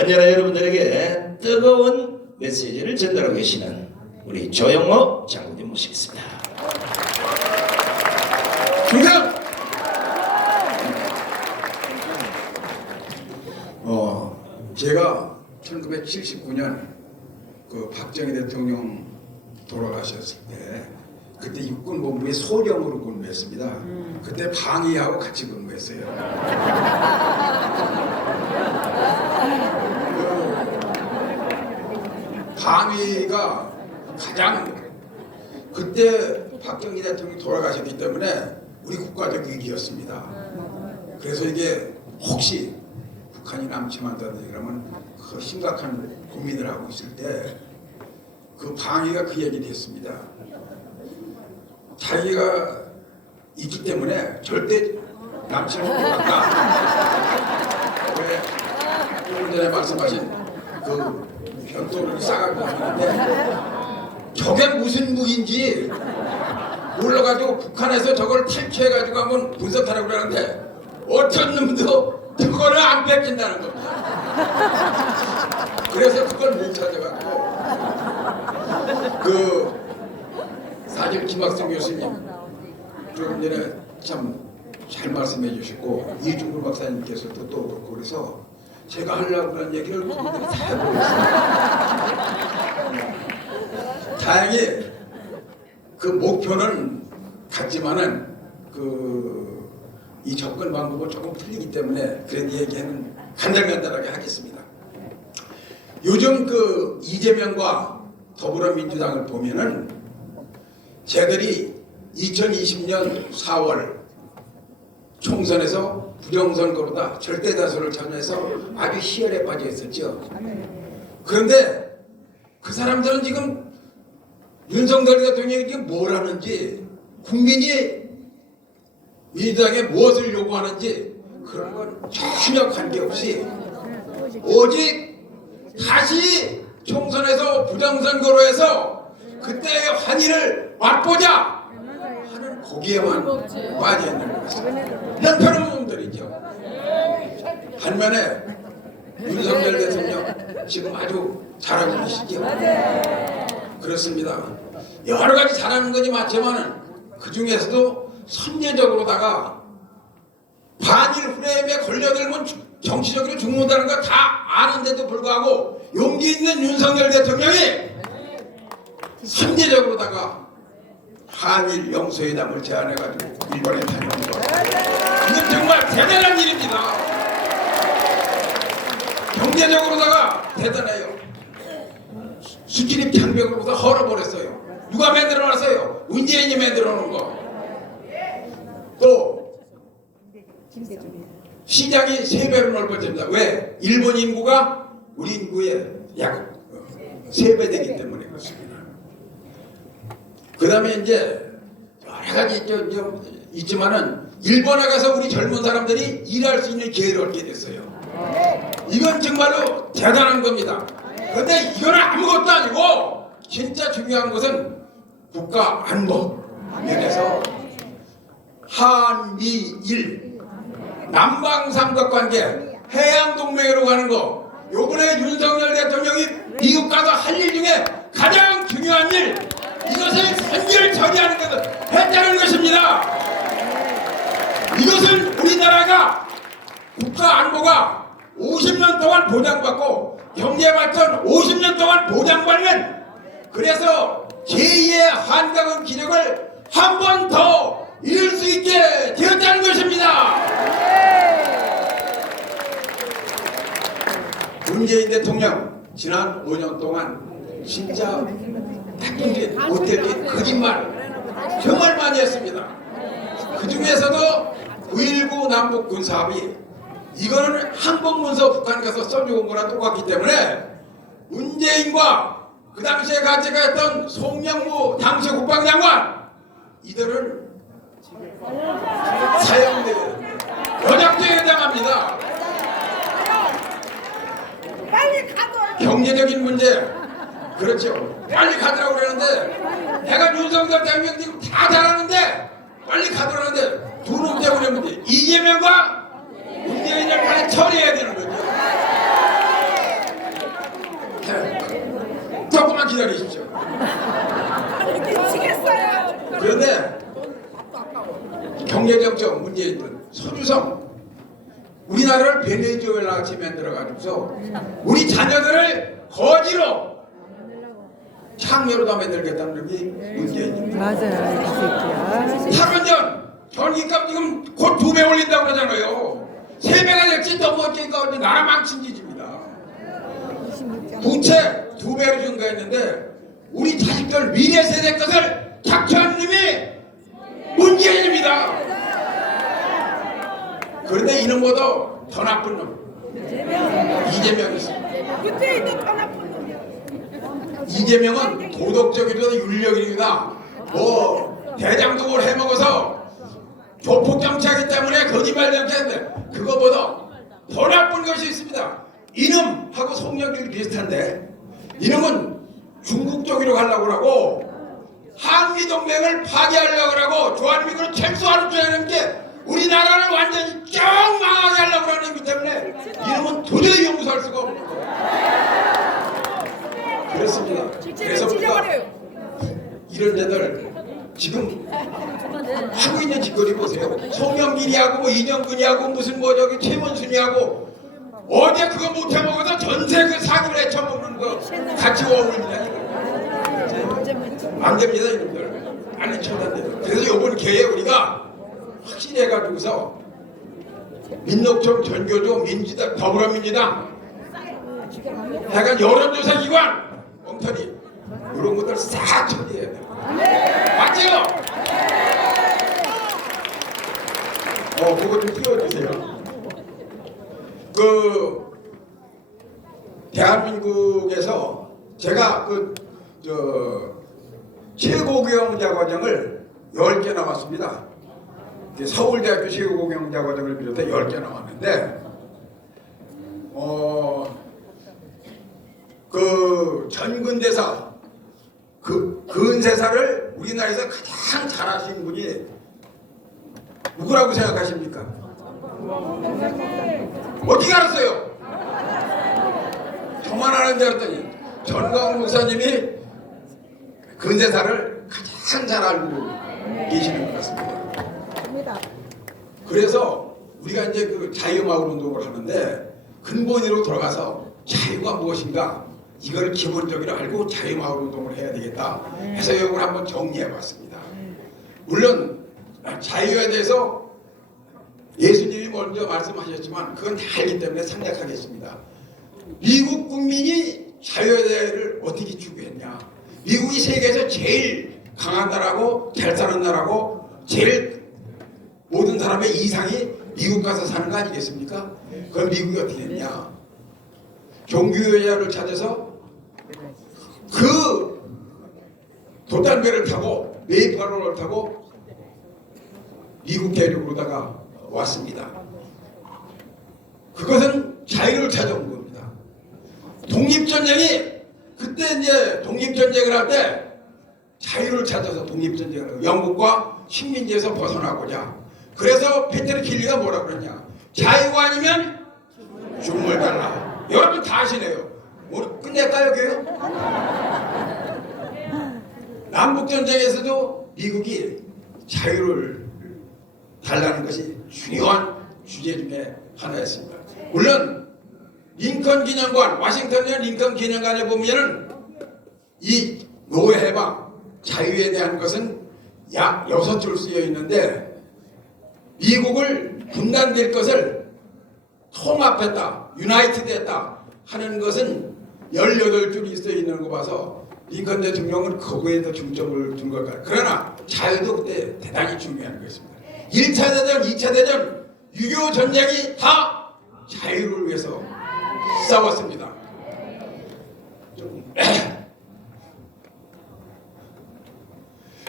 언제나 여러분들에게 뜨거운 메시지를 전달하고 계시는 우리 조영모 장군님 모시겠습니다. 중상! 제가 1979년 그 박정희 대통령 돌아가셨을 때 그때 육군본부에 소령으로 근무했습니다. 그때 방위하고 같이 근무했어요. 그 방위가 가장 그때 박정희 대통령이 돌아가셨기 때문에 우리 국가적 위기였습니다. 그래서 이게 혹시 북한이 남침한다든지 그러면 그 심각한 고민을 하고 있을 때 그 방위가 그 얘기를 했습니다. 자기가 있기 때문에 절대 남침을 못한다. 왜 조금 전에 말씀하신 그 변토를 싸가지고 하는데 저게 무슨 무기인지 몰라가지고 북한에서 저걸 탈취해가지고 한번 분석하라고 그러는데 어떤 놈도 그거를 안 뺏긴다는 겁니다. 그래서 그걸 못 찾아가지고 그 사실 김학성 교수님 조금 전에 참 잘 말씀해 주시고 이중근 박사님께서도 또 그렇고 그래서 제가 하려고 하는 얘기를 그분들이 다 해보고 있습니다. 다행히 그 목표는 같지만은 이 접근 방법은 조금 틀리기 때문에 그런 얘기는 간단하게 하겠습니다. 요즘 그 이재명과 더불어민주당을 보면은 쟤들이 2020년 4월 총선에서 부정선거로다 절대다수를 참여해서 아주 희열에 빠져 있었죠. 그런데 그 사람들은 지금 윤석열 대통령이 지금 뭘 하는지 국민이 민주당에 무엇을 요구하는지 그런 건 전혀 관계없이 오직 다시 총선에서 부정선거로 해서 그때의 환희를 맛보자 하는 거기에만 빠져있는 것입니다. 형편없는 놈들이죠. 반면에 윤석열 대통령 지금 아주 잘하고 계시죠. 그렇습니다. 여러 가지 잘하는 것이 많지만은 그 중에서도 선제적으로다가 반일 프레임에 걸려들면 정치적으로 죽는다는 거 다 아는데도 불구하고 용기 있는 윤석열 대통령이 선제적으로다가 한일 영수회담을 제안해가지고 일본에 다녀온 거. 이건 정말 대단한 일입니다. 경제적으로다가 대단해요. 수출입 장벽으로부터 헐어버렸어요. 누가 만들어놨어요? 문재인이 만들어놓은 거. 또 시장이 3배로 넓어집니다. 왜? 일본 인구가 우리 인구의 약 3배 되기 때문에 그렇습니다. 그 다음에 이제 여러 가지 있지만은 일본에 가서 우리 젊은 사람들이 일할 수 있는 기회를 얻게 됐어요. 이건 정말로 대단한 겁니다. 그런데 이건 아무것도 아니고 진짜 중요한 것은 국가 안보 면에서 한미일 남방삼각관계 해양동맹으로 가는 거 요번에 윤석열 대통령이 미국 가서 할 일 중에 가장 중요한 일 이것을 선결 처리하는 것을 했다는 것입니다. 이것은 우리나라가 국가 안보가 50년 동안 보장받고 경제발전 50년 동안 보장받는 그래서 제2의 한강의 기력을 한 번 더 이룰 수 있게 되었다는 것입니다. 문재인 대통령 지난 5년 동안 진짜 나쁜 짓, 못될 짓, 거짓말 정말 많이 했습니다. 그 중에서도 9.19 남북 군사합의 이거는 항복문서 북한 가서 써주고 온 거랑 똑같기 때문에 문재인과 그 당시에 같이 갔던 송영무 당시 국방장관 이들은 사형되고 여작죄에 해당합니다. 경제적인 문제 그렇죠. 빨리 가더라고 그러는데 내가 윤석열 대통령 지금 다 잘하는데 빨리 가더라는데 두 놈 때문에 문제 이재명과 문재인을 빨리 처리해야 되는 거죠. 기다리십시오. 미치겠어요. 그런데 경제정책 문제있던 서주성 우리나라를 베네수엘라 같이 만들어가지고서 우리 자녀들을 거지로 창녀로 다 만들겠다는 게 문제입니다. 맞아요, 이 새끼야. 8년 전 전기값 지금 곧 2배 올린다고 그러잖아요. 3배가 될지 더 못하니까 나라 망친 짓입니다. 부채 2배로 증가했는데 우리 자식들 미래 세대 것을 착취한 놈이 문재인입니다. 그런데 이놈보다 더 나쁜 놈 이재명이 있습니다. 그때도 더 나쁜 놈이야. 이재명은 도덕적이다 윤력이다 뭐 대장동을 해먹어서 조폭 정치하기 때문에 거짓말 정치하는데 그거보다 더 나쁜 것이 있습니다. 이놈하고 성격이 비슷한데 이놈은 중국 쪽으로 가려고 하고 한미동맹을 파괴하려고 하고 주한미군을 철수하는 줄 아는 게 우리나라를 완전히 쭉 망하게 하려고 하는 거기 때문에 이놈은 도저히 용서할 수가 없는 거예요. 그렇습니다. 그래서 우리가 이런 데들 지금 하고 있는 짓거리 보세요. 송영길이하고 뭐 이정근이하고 무슨 뭐 저기 최문순이하고 어제 그거 못해 먹어서 전세 그 사기를 헤쳐먹는 거 같이 어울리냐 이거. 안 됩니다 이놈들. 아니 쳐다대요. 그래서 이번 기회에 우리가 확실히 해가지고서 민노총 전교조 민주당 더불어민주당 약간 여론조사 기관 엉터리 이런 것들 싹 처리해야 돼요. 맞죠? 그거 좀 띄워주세요. 그 대한민국에서 제가 최고경자 과정을 10개 나왔습니다. 서울대학교 최고경자 과정을 비롯해 10개 나왔는데 그 전근대사 그 근세사를 우리나라에서 가장 잘하신 분이 누구라고 생각하십니까? 어떻게 알았어요? 저만 아는데 그랬더니 전광훈 목사님이 근세사를 가장 잘 알고 계시는 것 같습니다. 그래서 우리가 이제 그 자유마을 운동을 하는데 근본으로 들어가서 자유가 무엇인가 이걸 기본적으로 알고 자유마을 운동을 해야 되겠다 해서 이걸 한번 정리해 봤습니다. 물론 자유에 대해서 예수님이 먼저 말씀하셨지만 그건 다 알기 때문에 생략하겠습니다. 미국 국민이 자유에 대해를 어떻게 추구했냐. 미국이 세계에서 제일 강한 나라고 잘 사는 나라고 제일 모든 사람의 이상이 미국 가서 사는 거 아니겠습니까? 그럼 미국이 어떻게 했냐. 종교여자를 찾아서 그 돛단배를 타고 메이플가로를 타고 미국 대륙으로다가 왔습니다. 그것은 자유를 찾아온 겁니다. 독립전쟁이 그때 이제 독립전쟁을 할 때 자유를 찾아서 독립전쟁을 하고 영국과 식민지에서 벗어나고자 그래서 페테르 킬리가 뭐라고 그랬냐. 자유가 아니면 죽음을 달라. 여러분 다 아시네요. 뭐 끝낼까요 교육? 남북전쟁에서도 미국이 자유를 달라는 것이 중요한 주제 중에 하나였습니다. 물론 링컨 기념관, 워싱턴의 링컨 기념관에 보면은 이 노예해방, 자유에 대한 것은 약 6줄 쓰여 있는데 미국을 분단될 것을 통합했다, 유나이티드했다 하는 것은 18줄이 쓰여 있는 거 봐서 링컨 대통령은 거기에 더 중점을 둔 것 같아요. 그러나 자유도 그때 대단히 중요한 것입니다. 1차 대전, 2차 대전, 6.25 전쟁이 다 자유를 위해서 싸웠습니다.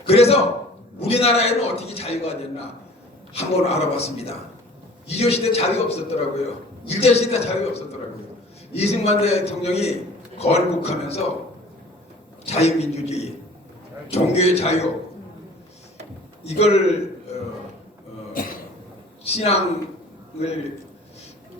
그래서 우리나라에는 어떻게 자유가 됐나 한번 알아봤습니다. 2조 시대 자유 없었더라고요. 1대 시대 자유 없었더라고요. 이승만 대통령이 건국하면서 자유민주주의, 종교의 자유 이걸 신앙을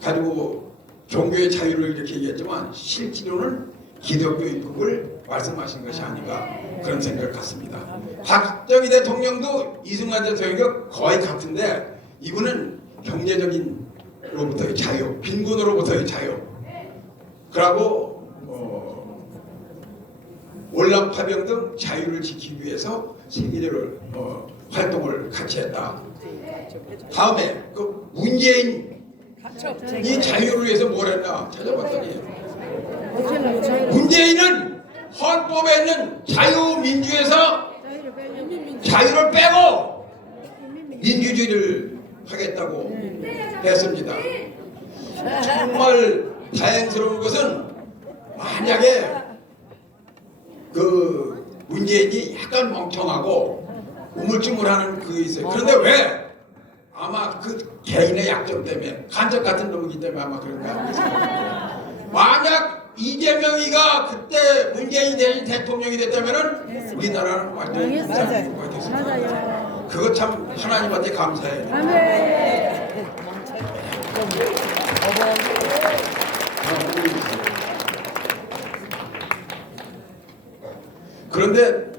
가지고 종교의 자유를 이렇게 얘기했지만 실제로는 기독교 입국을 말씀하신 것이 아닌가 그런 생각을 갖습니다. 박정희 대통령도 이승만 대통령과 거의 같은데 이분은 경제적인로부터의 자유, 빈곤으로부터의 자유, 그리고 월남파병 등 자유를 지키기 위해서 세계적으로 활동을 같이 했다. 다음에 그 문재인이 자유를 위해서 뭘 했나 찾아봤더니 문재인은 헌법에 있는 자유민주에서 자유를 빼고 민주주의를 하겠다고 했습니다. 정말 다행스러운 것은 만약에 그 문재인이 약간 멍청하고 우물쭈물하는 그게 있어요. 그런데 왜? 아마 그 개인의 약점 때문에 간첩 같은 놈이기 때문에 아마 그런가. 만약 이재명이가 그때 문재인이 대신 대통령이 됐다면은 우리나라는 완전히 이상국가가 됐습니다. 맞아요. 그거 참 하나님한테 감사해요. 아멘. 그런데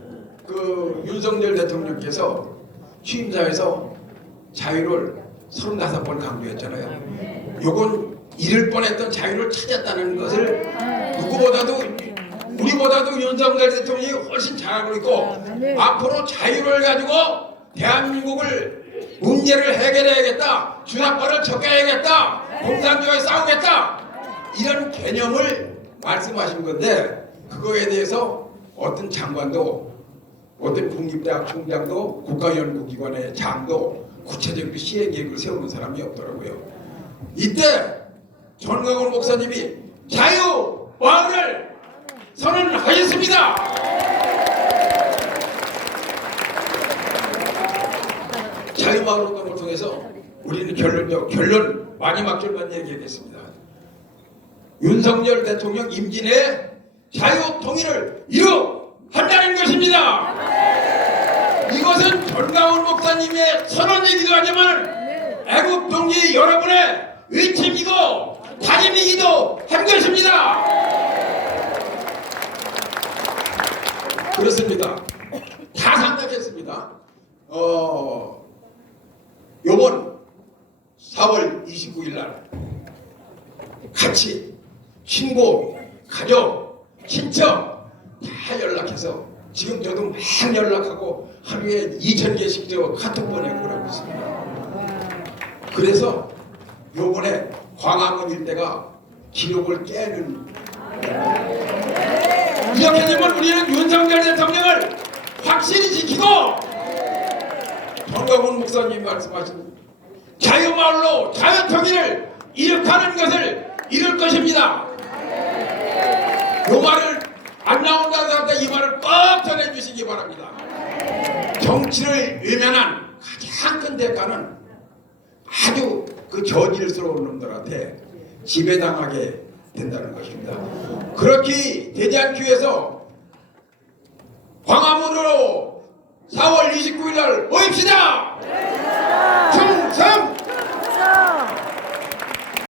그 윤석열 대통령께서 취임사에서 자유를 35번 강조했잖아요. 요건 잃을 뻔했던 자유를 찾았다는 것을 누구보다도 우리보다도 윤석열 대통령이 훨씬 잘하고 있고 앞으로 자유를 가지고 대한민국을 문제를 해결해야겠다, 주사파를 척해야겠다, 공산주의에 싸우겠다, 이런 개념을 말씀하신 건데 그거에 대해서 어떤 장관도 어떤 국립대학 총장도 국가연구기관의 장도 구체적으로 시행 계획을 세우는 사람이 없더라고요. 이때 전광훈 목사님이 자유 마을을 선언하였습니다. 자유 마을 운동을 통해서 우리는 결론 마지막 줄만 얘기하겠습니다. 윤석열 대통령 임기 내에 자유 통일을 이루한다는 것입니다. 이것은 전광훈 목사님의 선언이기도 하지만 애국 동지 여러분의 의침이고 다짐이기도 한 것입니다. 그렇습니다. 다 생각했습니다. 요번 4월 29일 날 같이 친구, 가족, 친척 다 연락해서 지금 저도 막 연락하고 하루에 2,000개씩 저 카톡 보내고 그러고 있습니다. 그래서 요번에 광화문 일대가 기록을 깨는 이렇게 되면 우리는 윤석열 대통령을 확실히 지키고 전광훈 목사님 말씀하신 자유마을로 자유통일을 이룩하는 것을 이룰 것입니다. 요 말을 안 나온다는 사람한테 이 말을 꼭 전해주시기 바랍니다. 정치를 외면한 가장 큰 대가는 아주 그 저질스러운 놈들한테 지배당하게 된다는 것입니다. 그렇게 되지 않기 위해서 광화문으로 4월 29일 날 모입시다. 충성!